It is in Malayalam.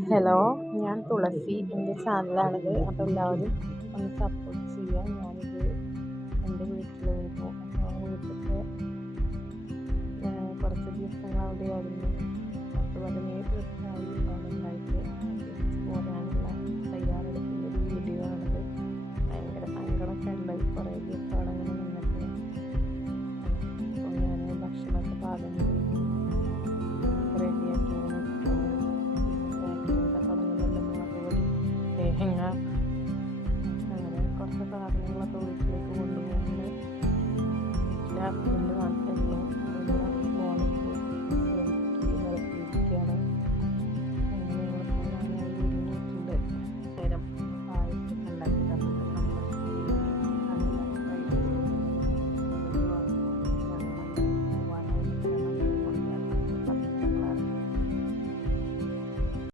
ഹലോ, ഞാൻ തുളസി. എൻ്റെ ചാനലാണിത്. അപ്പോൾ എല്ലാവരും ഒന്ന് സപ്പോർട്ട് ചെയ്യുക. ഞാനിത് എൻ്റെ വീട്ടിലായിരുന്നു. അപ്പോൾ വീട്ടിലത്തെ കുറച്ച് ദിവസങ്ങൾ അവിടെയായിരുന്നു. 10-17 ദിവസമായി അവിടെ